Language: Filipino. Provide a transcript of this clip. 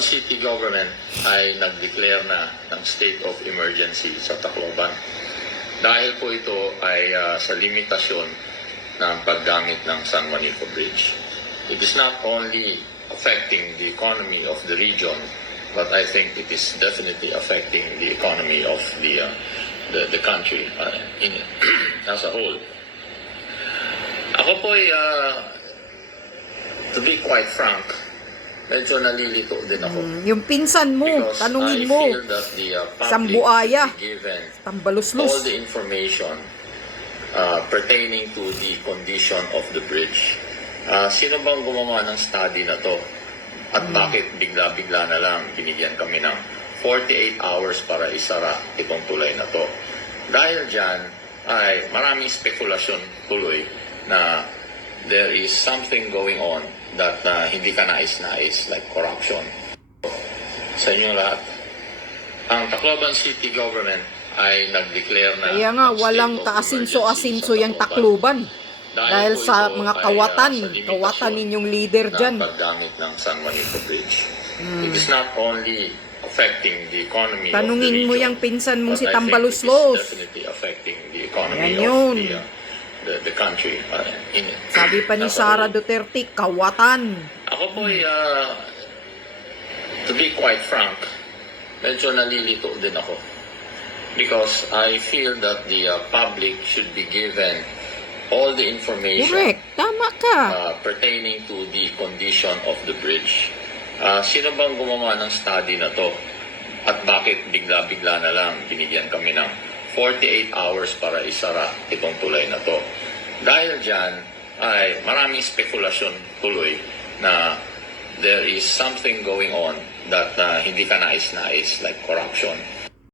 Tacloban City Government ay nag-declare na ng state of emergency sa Tacloban. Dahil po ito ay sa limitasyon ng paggamit ng San Juanico Bridge. It is not only affecting the economy of the region, but I think it is definitely affecting the economy of the country as a whole. Ako po ay, to be quite frank, medyo nalilito din ako. Yung pinsan mo, Because tanungin I mo, feel that the Sambuaya, public should be given all Tambaluslus. the information pertaining to the condition of the bridge. Sino bang gumawa ng study na to? At bakit bigla-bigla na lang binigyan kami ng 48 hours para isara itong tulay na to? Dahil dyan ay maraming spekulasyon tuloy na there is something going on that hindi ka nais-nais, like corruption. Sa inyo lahat, ang Tacloban City Government ay nag-declare na Kaya nga, ng walang state of kaasinso-asinso emergency yung sa Tacloban. Dahil po sa ito mga ay, kawatan, sa limitasyon kawatan ninyong leader dyan. ng paggamit ng San Juanico Bridge. It is not only affecting the economy Tanungin of the mo region, yung pinsan mong but si I think Tambaluslos. it is definitely affecting the economy Yan of yun. the country. Sabi pa ni as a Sara whole. Duterte, kawatan. Ako po ay, to be quite frank, medyo nalilito din ako. Because I feel that the public should be given all the information Correct, tama ka. pertaining to the condition of the bridge. Sino bang gumawa ng study na to? At bakit bigla-bigla na lang binigyan kami ng 48 hours para isara itong tulay na to? Dahil dyan ay maraming spekulasyon tuloy na there is something going on that hindi ka nais-nais, like corruption.